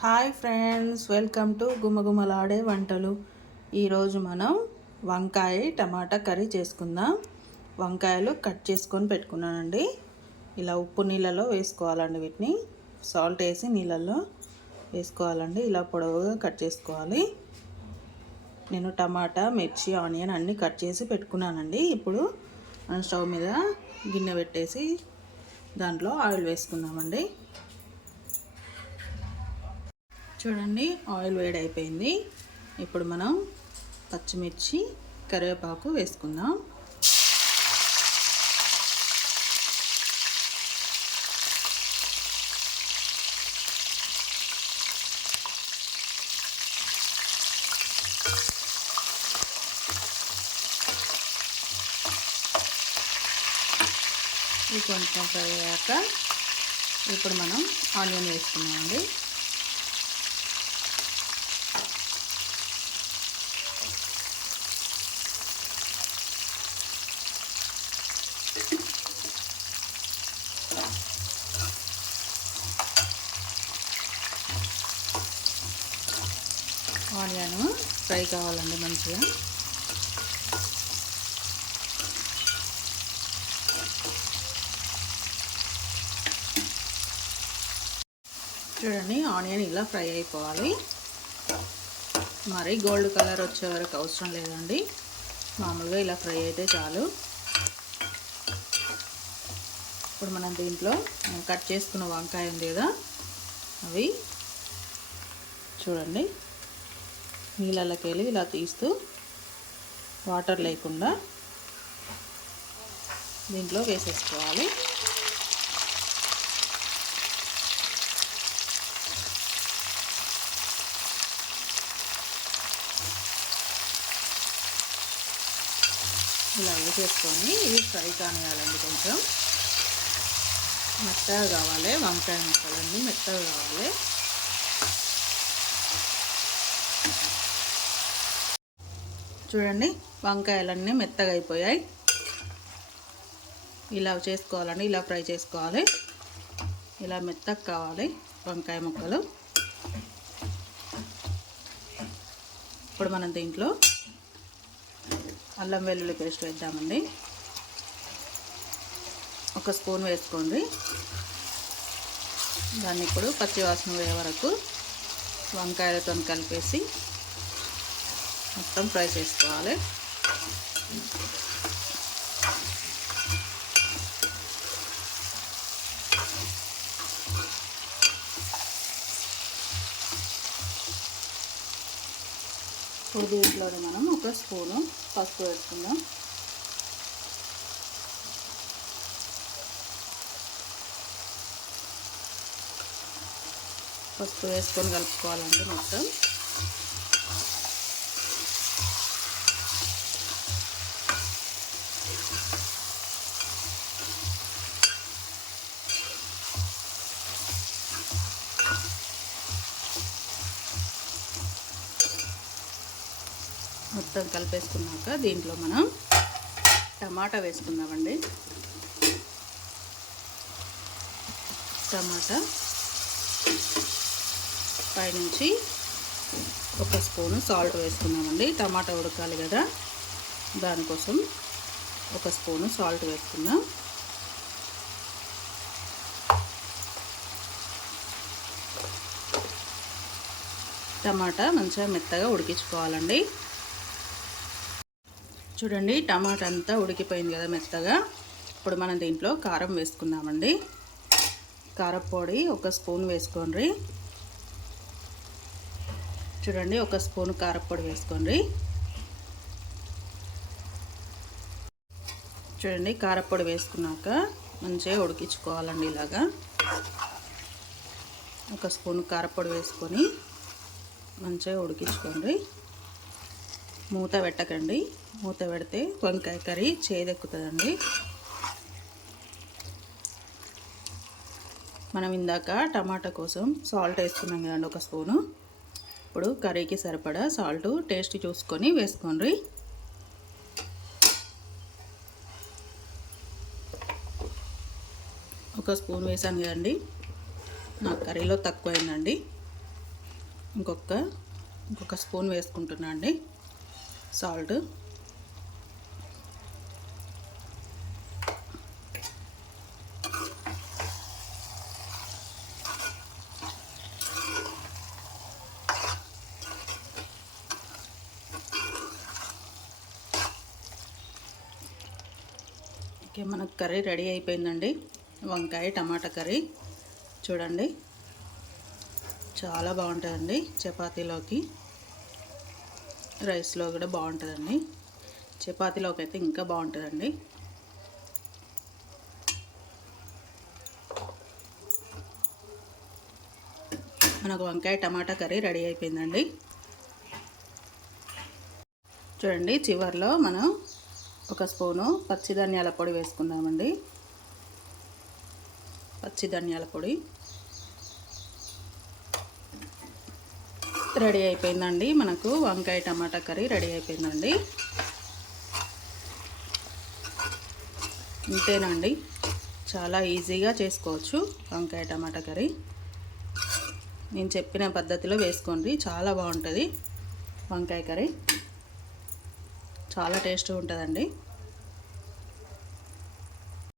Hi friends, welcome to గుమగుమలాడే వంటలు. ఈరోజు మనం వంకాయ టమాటా కర్రీ చేసుకుందాం. వంకాయలు కట్ చేసుకొని పెట్టుకున్నానండి. ఇలా ఉప్పు నీళ్ళలో వేసుకోవాలండి. వీటిని సాల్ట్ వేసి నీళ్ళల్లో వేసుకోవాలండి. ఇలా పొడవుగా కట్ చేసుకోవాలి. నేను టమాటా, మిర్చి, ఆనియన్ అన్నీ కట్ చేసి పెట్టుకున్నానండి. ఇప్పుడు మనం స్టవ్ మీద గిన్నె పెట్టేసి దాంట్లో ఆయిల్ వేసుకుందామండి. చూడండి, ఆయిల్ వేడైపోయింది. ఇప్పుడు మనం పచ్చిమిర్చి, కరివేపాకు వేసుకుందాం. ఇది కొంచెం ఫ్రై అయ్యాక ఇప్పుడు మనం ఆనియన్ వేసుకున్నామండి. ఆనియన్ ఫ్రై కావాలండి మంచిగా. చూడండి, ఆనియన్ ఇలా ఫ్రై అయిపోవాలి. మరి గోల్డ్ కలర్ వచ్చే వరకు అవసరం లేదండి. మామూలుగా ఇలా ఫ్రై అయితే చాలు. ఇప్పుడు మనం దీంట్లో కట్ చేసుకున్న వంకాయ ఉంది కదా, అవి చూడండి నీళ్ళకి వెళ్ళి ఇలా తీస్తూ వాటర్ లేకుండా దీంట్లో వేసేసుకోవాలి. ఇలా వేసేసుకొని ఇవి ఫ్రై కానివ్వాలండి. కొంచెం మెత్తగా కావాలి, వంకాయ ముక్కలన్నీ మెత్తగా కావాలి. చూడండి, వంకాయలన్నీ మెత్తగా అయిపోయాయి. ఇలా చేసుకోవాలండి, ఇలా ఫ్రై చేసుకోవాలి. ఇలా మెత్తగా కావాలి వంకాయ ముక్కలు. ఇప్పుడు మనం దీంట్లో అల్లం వెల్లుల్లి పేస్ట్ వేద్దామండి. ఒక స్పూన్ వేసుకోండి. దాన్ని ఇప్పుడు పచ్చివాసన పోయే వరకు వంకాయలతో కలిపేసి మొత్తం ఫ్రై చేసుకోవాలి. ఇప్పుడు దీంట్లోనే మనం ఒక స్పూను పసుపు వేసుకుందాం. పసుపు వేసుకొని కలుపుకోవాలండి మొత్తం. మొత్తం కలిపేసుకున్నాక దీంట్లో మనం టమాటా వేసుకుందామండి. టమాటా పైనుంచి ఒక స్పూను సాల్ట్ వేసుకుందామండి. టమాటా ఉడకాలి కదా, దానికోసం ఒక స్పూను సాల్ట్ వేసుకుందాం. టమాటా మంచిగా మెత్తగా ఉడికించుకోవాలండి. చూడండి, టమాటా అంతా ఉడికిపోయింది కదా మెత్తగా. ఇప్పుడు మనం దీంట్లో కారం వేసుకుందామండి. కారపొడి ఒక స్పూన్ వేసుకోండి. చూడండి, ఒక స్పూన్ కారపొడి వేసుకోండి. చూడండి, కారపొడి వేసుకున్నాక మంచిగా ఉడికించుకోవాలండి. ఇలాగా ఒక స్పూన్ కారపొడి వేసుకొని మంచిగా ఉడికించుకోండి. మూత పెట్టకండి. మూత పెడితే వంకాయ కర్రీ చేదెక్కుతుందండి. మనం ఇందాక టమాటా కోసం సాల్ట్ వేసుకున్నాం కదండి ఒక స్పూను. ఇప్పుడు కర్రీకి సరిపడా సాల్ట్ టేస్ట్ చూసుకొని వేసుకోండి. ఒక స్పూన్ వేసాను కదండి, నా కర్రీలో తక్కువైందండి. ఇంకొక స్పూన్ వేసుకుంటున్నా అండి సాల్ట్. ఓకే, మనకు కర్రీ రెడీ అయిపోయిందండి. వంకాయ టమాటా కర్రీ చూడండి, చాలా బాగుంటుందండి. చపాతీలోకి, రైస్లో కూడా బాగుంటుందండి. చపాతీలోకి అయితే ఇంకా బాగుంటుందండి. మనకు వంకాయ టమాటా కర్రీ రెడీ అయిపోయిందండి. చూడండి, చివర్లో మనం ఒక స్పూను పచ్చి ధనియాల పొడి వేసుకుందామండి. పచ్చి ధనియాల పొడి రెడీ అయిపోయిందండి. మనకు వంకాయ టమాటా కర్రీ రెడీ అయిపోయిందండి. ఇంతేనండి, చాలా ఈజీగా చేసుకోవచ్చు వంకాయ టమాటా కర్రీ. నేను చెప్పిన పద్ధతిలో వేసుకోండి, చాలా బాగుంటుంది వంకాయ కర్రీ, చాలా టేస్ట్గా ఉంటుందండి.